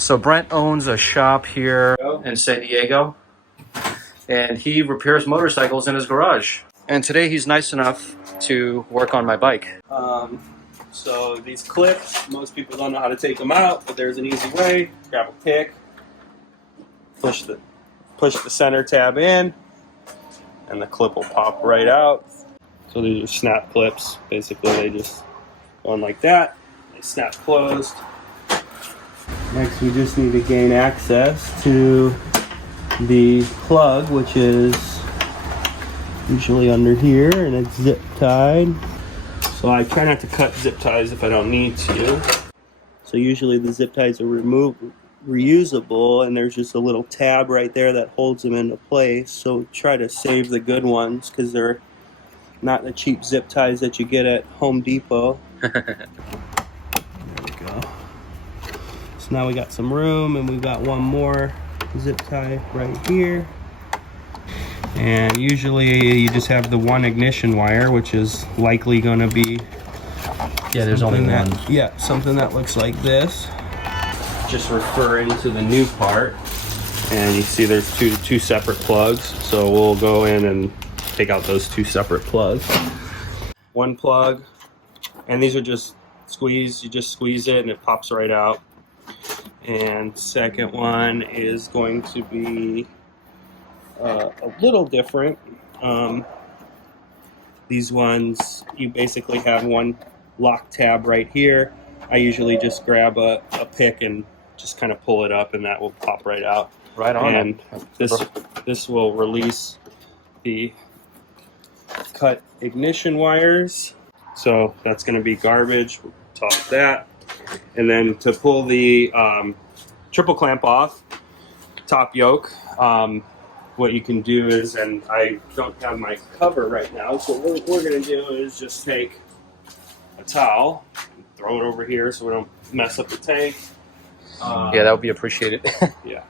So Brent owns a shop here in San Diego, and he repairs motorcycles in his garage. And today he's nice enough to work on my bike. So these clips, most people don't know how to take them out, but there's an easy way. Grab a pick, push the center tab in, and the clip will pop right out. So these are snap clips. Basically, they just go on like that. They snap closed. Next, we just need to gain access to the plug, which is usually under here, and it's zip tied. So I try not to cut zip ties if I don't need to. So usually the zip ties are reusable, and there's just a little tab right there that holds them into place. So try to save the good ones because they're not the cheap zip ties that you get at Home Depot. There we go. So now we got some room, and we've got one more zip tie right here. And usually you just have the one ignition wire, which is likely going to be There's only one. Yeah, something that looks like this. Just referring to the new part, and you see there's two separate plugs. So we'll go in and take out those two separate plugs. One plug, and these are just squeeze. You just squeeze it and it pops right out. And second one is going to be a little different. These ones, you basically have one lock tab right here. I usually just grab a pick and just kind of pull it up, and that will pop right out. Right on. And this will release the cut ignition wires. So that's going to be garbage. We'll toss that. And then to pull the triple clamp off, top yoke, what you can do is, and I don't have my cover right now, so what we're going to do is just take a towel and throw it over here so we don't mess up the tank. Yeah, that would be appreciated. Yeah.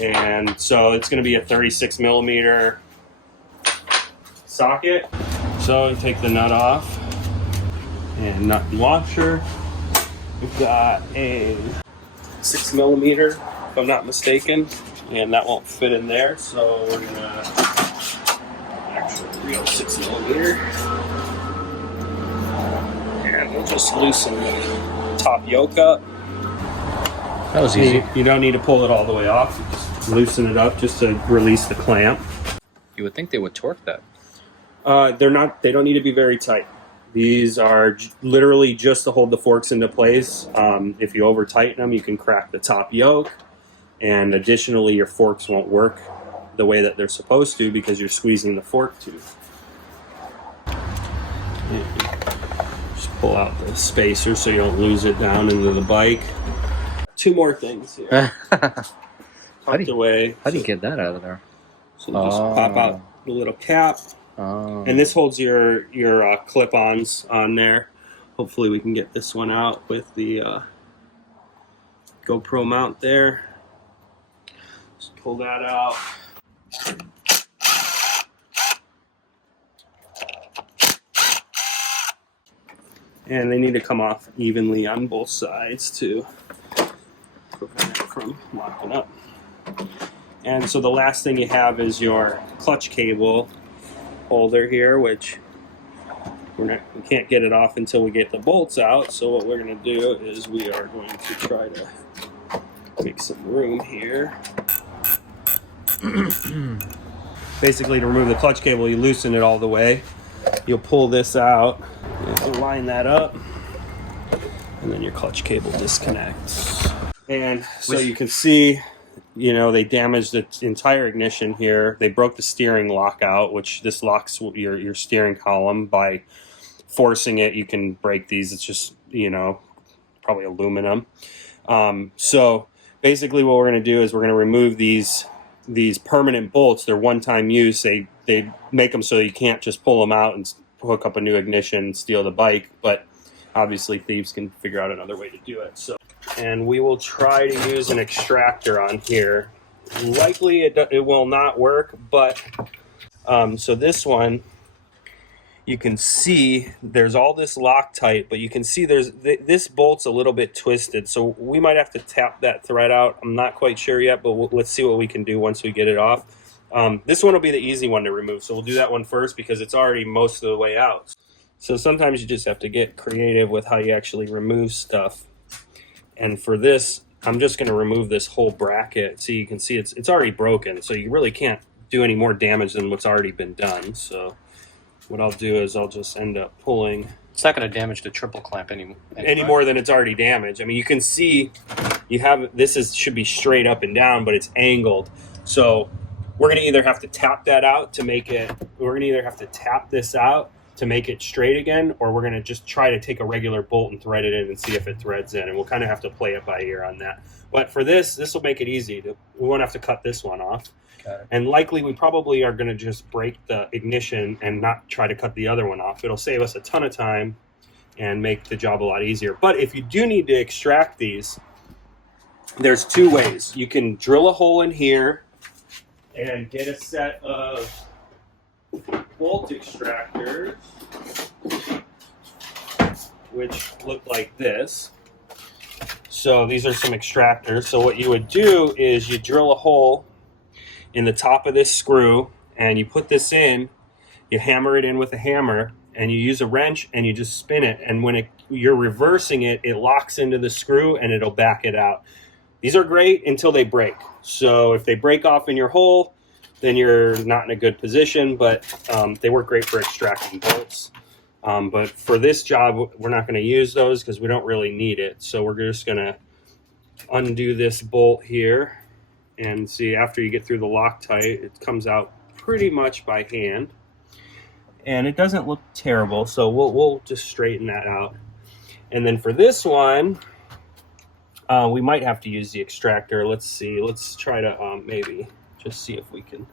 And so it's going to be a 36 millimeter socket. So you take the nut off, and nut and washer. We've got a 6 millimeter, if I'm not mistaken, and that won't fit in there. So we're gonna actually real 6 millimeter, and we'll just loosen the top yoke up. That was easy. You don't need to pull it all the way off. You just loosen it up just to release the clamp. You would think they would torque that. They're not. They don't need to be very tight. These are literally just to hold the forks into place. If you over tighten them, you can crack the top yoke, and additionally, your forks won't work the way that they're supposed to because you're squeezing the fork tooth. Just pull out the spacer so you don't lose it down into the bike. Two more things here. How do you get that out of there? So you just pop out the little cap. And this holds your clip-ons on there. Hopefully we can get this one out with the GoPro mount there. Just pull that out. And they need to come off evenly on both sides to prevent it from locking up. And so the last thing you have is your clutch cable holder here, which we can't get it off until we get the bolts out. So what we're going to do is we are going to try to make some room here. Basically, to remove the clutch cable, you loosen it all the way. You'll pull this out, you'll line that up, and then your clutch cable disconnects. And so you can see, you know, they damaged the entire ignition here. They broke the steering lock out, which this locks your steering column. By forcing it, you can break these. It's just, you know, probably aluminum. So basically what we're going to do is we're going to remove these permanent bolts. They're one-time use. They make them so you can't just pull them out and hook up a new ignition and steal the bike, but obviously thieves can figure out another way to do it. So, and we will try to use an extractor on here. Likely it will not work, but so this one, you can see there's all this Loctite, but you can see this bolt's a little bit twisted, so we might have to tap that thread out. I'm not quite sure yet, but let's see what we can do once we get it off. This one will be the easy one to remove, so we'll do that one first because it's already most of the way out. So sometimes you just have to get creative with how you actually remove stuff. And for this, I'm just going to remove this whole bracket. So you can see it's already broken, so you really can't do any more damage than what's already been done. So what I'll do is I'll just end up pulling. It's not going to damage the triple clamp any more than it's already damaged. I mean, you can see you have should be straight up and down, but it's angled. So we're going to either have to tap that out to make it. We're going to either have to tap this out to make it straight again, or we're going to just try to take a regular bolt and thread it in and see if it threads in, and we'll kind of have to play it by ear on that. But for this will make it easy. We won't have to cut this one off. And likely we probably are going to just break the ignition and not try to cut the other one off. It'll save us a ton of time and make the job a lot easier. But if you do need to extract these, there's two ways. You can drill a hole in here and get a set of bolt extractors, which look like this. So these are some extractors. So what you would do is you drill a hole in the top of this screw and you put this in, you hammer it in with a hammer, and you use a wrench and you just spin it, and when you're reversing it, it locks into the screw and it'll back it out. These are great until they break. So if they break off in your hole, then you're not in a good position, but they work great for extracting bolts. But for this job, we're not going to use those because we don't really need it. So we're just going to undo this bolt here, and see, after you get through the Loctite, it comes out pretty much by hand. And it doesn't look terrible, so we'll just straighten that out. And then for this one, we might have to use the extractor. Let's see. Let's try to maybe just see if we can.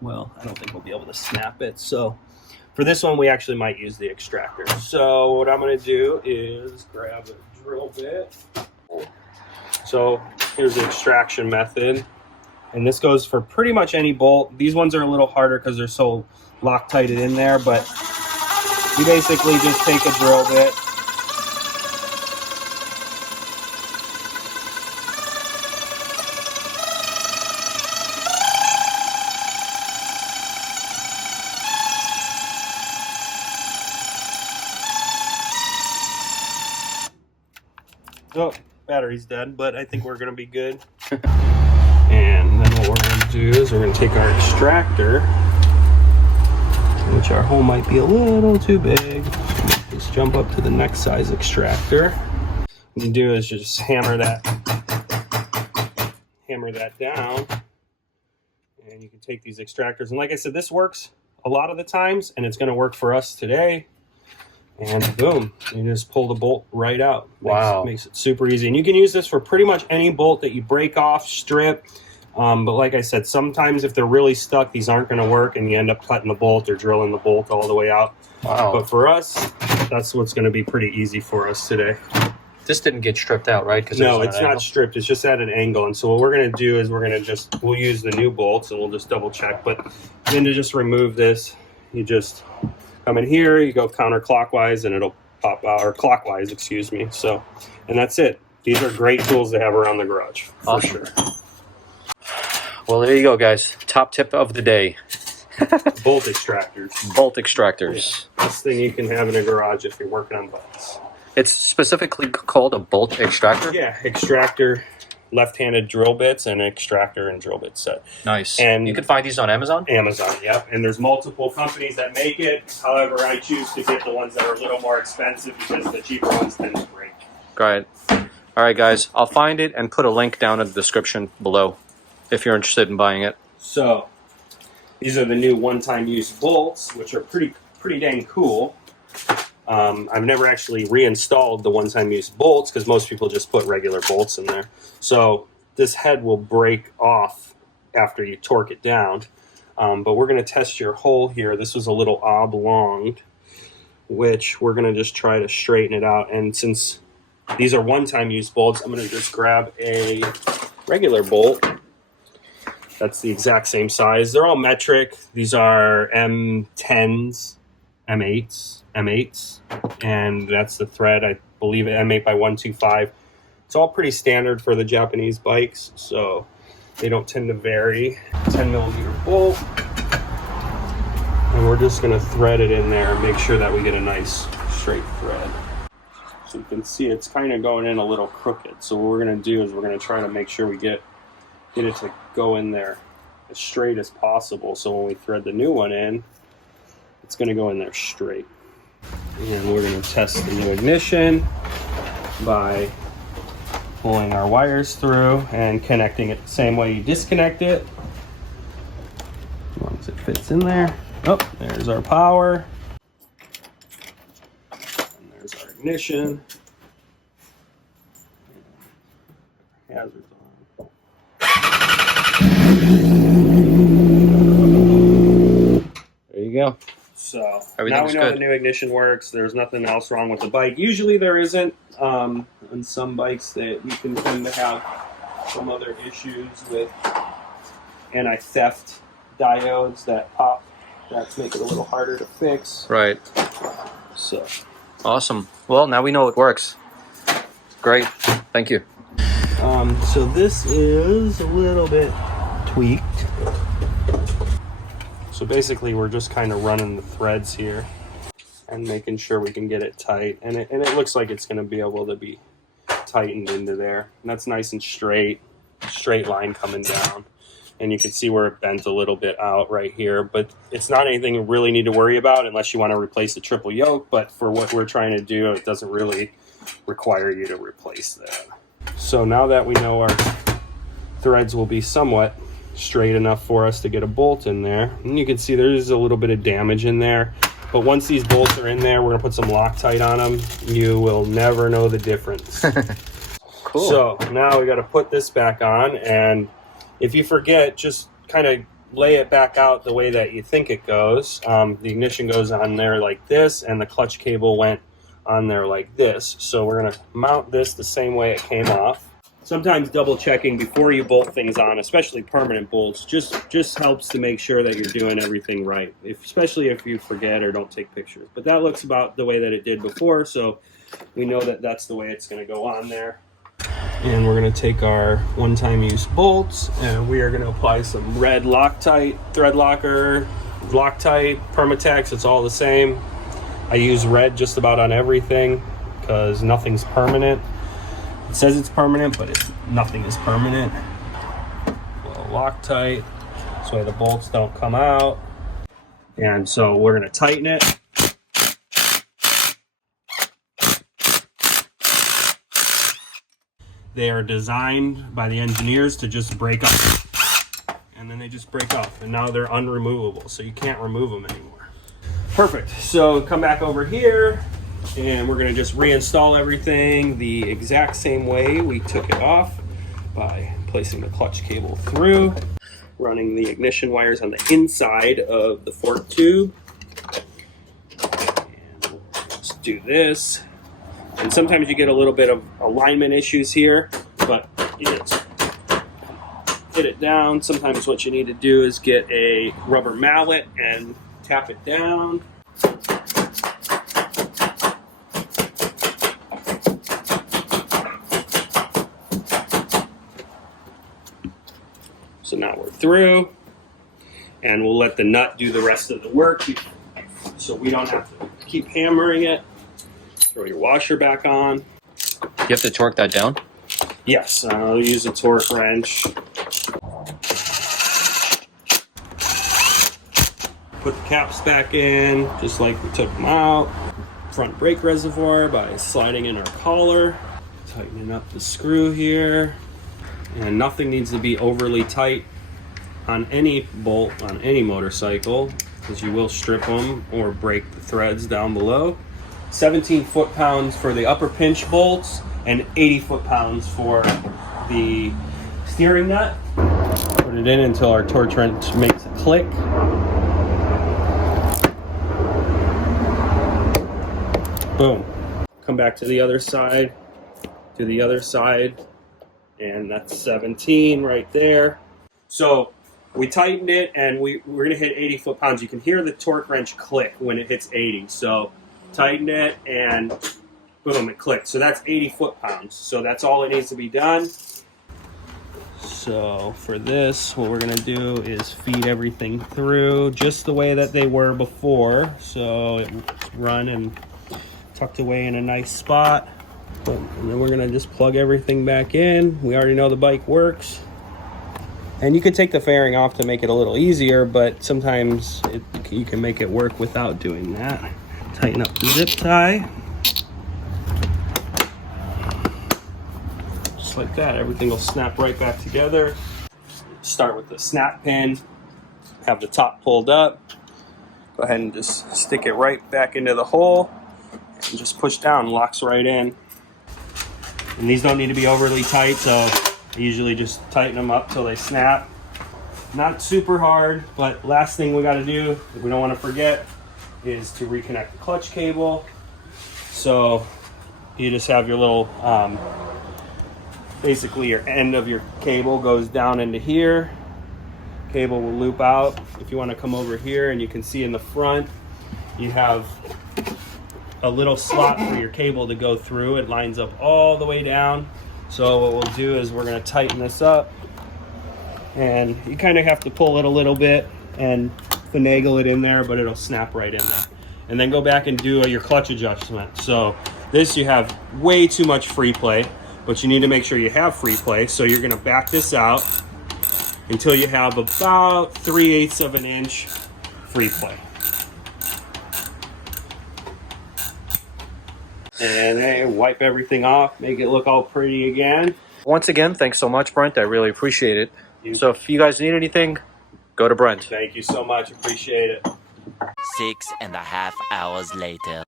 Well, I don't think we'll be able to snap it. So for this one, we actually might use the extractor. So what I'm going to do is grab a drill bit. So here's the extraction method. And this goes for pretty much any bolt. These ones are a little harder because they're so Loctited in there, but you basically just take a drill bit, oh, battery's dead, but I think we're going to be good. And then what we're going to do is we're going to take our extractor, which our hole might be a little too big. Just jump up to the next size extractor. What you do is just hammer that down, and you can take these extractors. And like I said, this works a lot of the times, and it's going to work for us today. And boom, you just pull the bolt right out. Wow. Makes it super easy. And you can use this for pretty much any bolt that you break off, strip. But like I said, sometimes if they're really stuck, these aren't going to work, and you end up cutting the bolt or drilling the bolt all the way out. Wow. But for us, that's what's going to be pretty easy for us today. This didn't get stripped out, right? No, it's not stripped. It's just at an angle. And so what we're going to do is we'll use the new bolts, and we'll just double check. But then to just remove this, you just come in here, you go counterclockwise, and it'll pop out, or clockwise, excuse me. So, and that's it. These are great tools to have around the garage, for sure. Well, there you go, guys. Top tip of the day. Bolt extractors. Bolt extractors. Yeah. Best thing you can have in a garage if you're working on bolts. It's specifically called a bolt extractor? Yeah, extractor, left-handed drill bits, and extractor and drill bit set. Nice. And you can find these on Amazon? Amazon, yep. And there's multiple companies that make it. However, I choose to get the ones that are a little more expensive because the cheaper ones tend to break. Great. All right, guys. I'll find it and put a link down in the description below if you're interested in buying it. So these are the new one-time use bolts, which are pretty dang cool. I've never actually reinstalled the one-time use bolts because most people just put regular bolts in there. So this head will break off after you torque it down. But we're going to test your hole here. This was a little oblonged, which we're going to just try to straighten it out. And since these are one-time use bolts, I'm going to just grab a regular bolt That's the exact same size. They're all metric. These are M10s, M8s, and that's the thread. I believe M8 by 125. It's all pretty standard for the Japanese bikes, so they don't tend to vary. 10 millimeter bolt. And we're just gonna thread it in there and make sure that we get a nice straight thread. So you can see it's kind of going in a little crooked. So what we're gonna do is we're gonna try to make sure we get it to go in there as straight as possible. So when we thread the new one in, it's gonna go in there straight. And we're gonna test the new ignition by pulling our wires through and connecting it the same way you disconnect it. As long as it fits in there. Oh, there's our power. And there's our ignition. Hazards on. There you go. So now we Everything's know good. the new ignition works. There's nothing else wrong with the bike. Usually there isn't. On some bikes that you can tend to have some other issues with anti-theft diodes that pop. That's make it a little harder to fix. Right. So Awesome. Well, now we know it works. Great. Thank you. so this is a little bit tweaked. So basically we're just kind of running the threads here and making sure we can get it tight. And it looks like it's going to be able to be tightened into there. And that's nice and straight line coming down. And you can see where it bent a little bit out right here. But it's not anything you really need to worry about unless you want to replace the triple yoke. But for what we're trying to do, it doesn't really require you to replace that. So now that we know our threads will be somewhat straight enough for us to get a bolt in there, and you can see there's a little bit of damage in there, but once these bolts are in there, we're gonna put some Loctite on them. You will never know the difference. Cool. So now we got to put this back on, and if you forget, just kind of lay it back out the way that you think it goes. The ignition goes on there like this, and the clutch cable went on there like this. So we're gonna mount this the same way it came off. Sometimes double checking before you bolt things on, especially permanent bolts, just helps to make sure that you're doing everything right, especially if you forget or don't take pictures. But that looks about the way that it did before, so we know that that's the way it's going to go on there. And we're going to take our one-time use bolts, and we are going to apply some red Loctite, thread locker, Loctite, Permatex. It's all the same. I use red just about on everything because nothing's permanent. It says it's permanent, but nothing is permanent. A little Loctite, so the bolts don't come out. And so we're going to tighten it. They are designed by the engineers to just break up. And then they just break off. And now they're unremovable, so you can't remove them anymore. Perfect. So come back over here, and we're going to just reinstall everything the exact same way we took it off by placing the clutch cable through, running the ignition wires on the inside of the fork tube. And we'll just do this. And sometimes you get a little bit of alignment issues here, but you just hit it down. Sometimes what you need to do is get a rubber mallet and tap it down. So now we're through, and we'll let the nut do the rest of the work so we don't have to keep hammering it. Throw your washer back on. You have to torque that down? Yes, I'll use a torque wrench. Put the caps back in, just like we took them out. Front brake reservoir by sliding in our collar. Tightening up the screw here. And nothing needs to be overly tight on any bolt on any motorcycle, because you will strip them or break the threads down below. 17 foot-pounds for the upper pinch bolts and 80 foot-pounds for the steering nut. Put it in until our torque wrench makes a click. Boom. Come back to the other side, and that's 17 right there. So we tightened it, and we're going to hit 80 foot-pounds. You can hear the torque wrench click when it hits 80. So tightened it, and boom, it clicked. So that's 80 foot-pounds. So that's all it needs to be done. So for this, what we're going to do is feed everything through just the way that they were before. So it's run and tucked away in a nice spot. And then we're going to just plug everything back in. We already know the bike works. And you could take the fairing off to make it a little easier, but sometimes you can make it work without doing that. Tighten up the zip tie. Just like that, everything will snap right back together. Start with the snap pin, have the top pulled up. Go ahead and just stick it right back into the hole and just push down, locks right in. And these don't need to be overly tight, so I usually just tighten them up till they snap. Not super hard, but last thing we got to do, if we don't want to forget, is to reconnect the clutch cable. So you just have your little, basically your end of your cable goes down into here. Cable will loop out. If you want to come over here, and you can see in the front, you have a little slot for your cable to go through. It lines up all the way down. So what we'll do is we're going to tighten this up, and you kind of have to pull it a little bit and finagle it in there, but it'll snap right in there. And then go back and do your clutch adjustment. So this, you have way too much free play, but you need to make sure you have free play. So you're going to back this out until you have about 3/8 of an inch free play. And then wipe everything off, make it look all pretty again. Once again, thanks so much, Brent. I really appreciate it. So if you guys need anything, go to Brent. Thank you so much. Appreciate it. 6.5 hours later.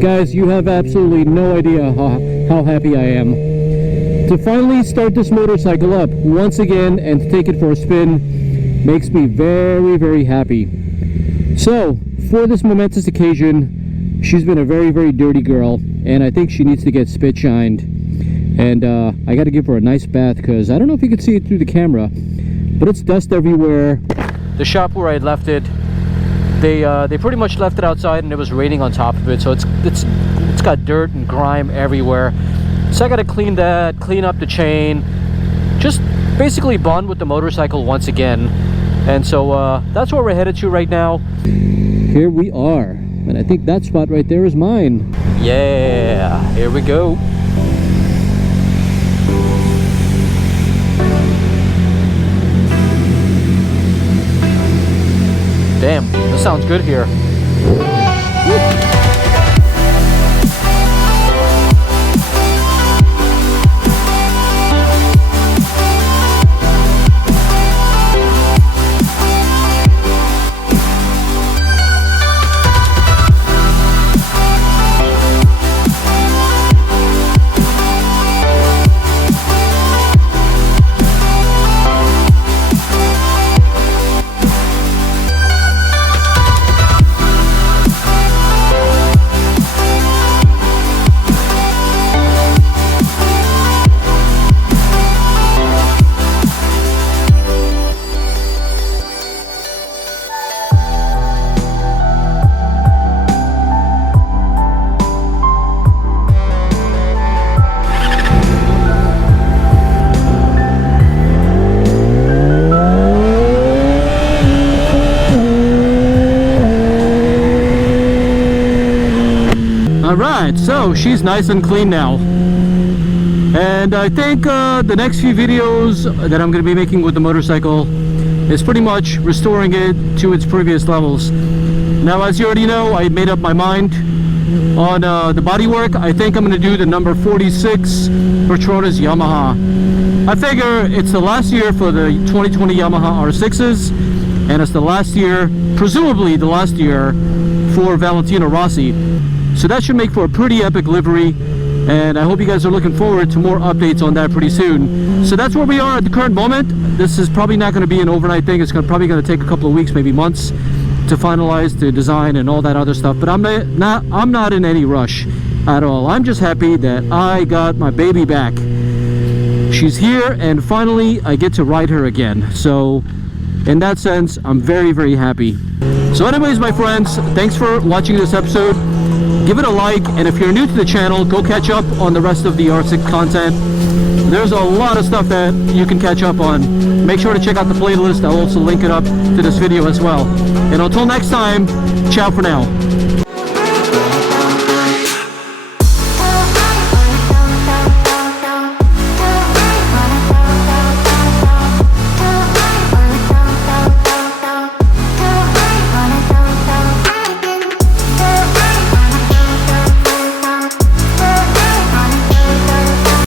Guys, you have absolutely no idea how happy I am to finally start this motorcycle up once again, and to take it for a spin makes me very, very happy. So for this momentous occasion, she's been a very, very dirty girl, and I think she needs to get spit shined. And I got to give her a nice bath, because I don't know if you can see it through the camera, but it's dust everywhere. The shop where I left it, they pretty much left it outside, and it was raining on top of it, so it's got dirt and grime everywhere. So I got to clean that, clean up the chain, just basically bond with the motorcycle once again. And so that's where we're headed to right now. Here we are, and I think that spot right there is mine. Yeah, here we go. Damn, this sounds good here. Alright, so she's nice and clean now. And I think the next few videos that I'm going to be making with the motorcycle is pretty much restoring it to its previous levels. Now, as you already know, I made up my mind on the bodywork. I think I'm going to do the number 46 Petronas Yamaha. I figure it's the last year for the 2020 Yamaha R6s, and it's the last year, presumably the last year, for Valentino Rossi. So that should make for a pretty epic livery, and I hope you guys are looking forward to more updates on that pretty soon. So that's where we are at the current moment. This is probably not going to be an overnight thing. It's probably going to take a couple of weeks, maybe months, to finalize the design and all that other stuff. But I'm not in any rush at all. I'm just happy that I got my baby back. she's here, and finally I get to ride her again. So in that sense, I'm very, very happy. So anyways, my friends, thanks for watching this episode. Give it a like, and if you're new to the channel, go catch up on the rest of the R6 content. There's a lot of stuff that you can catch up on. Make sure to check out the playlist. I'll also link it up to this video as well. And until next time, ciao for now.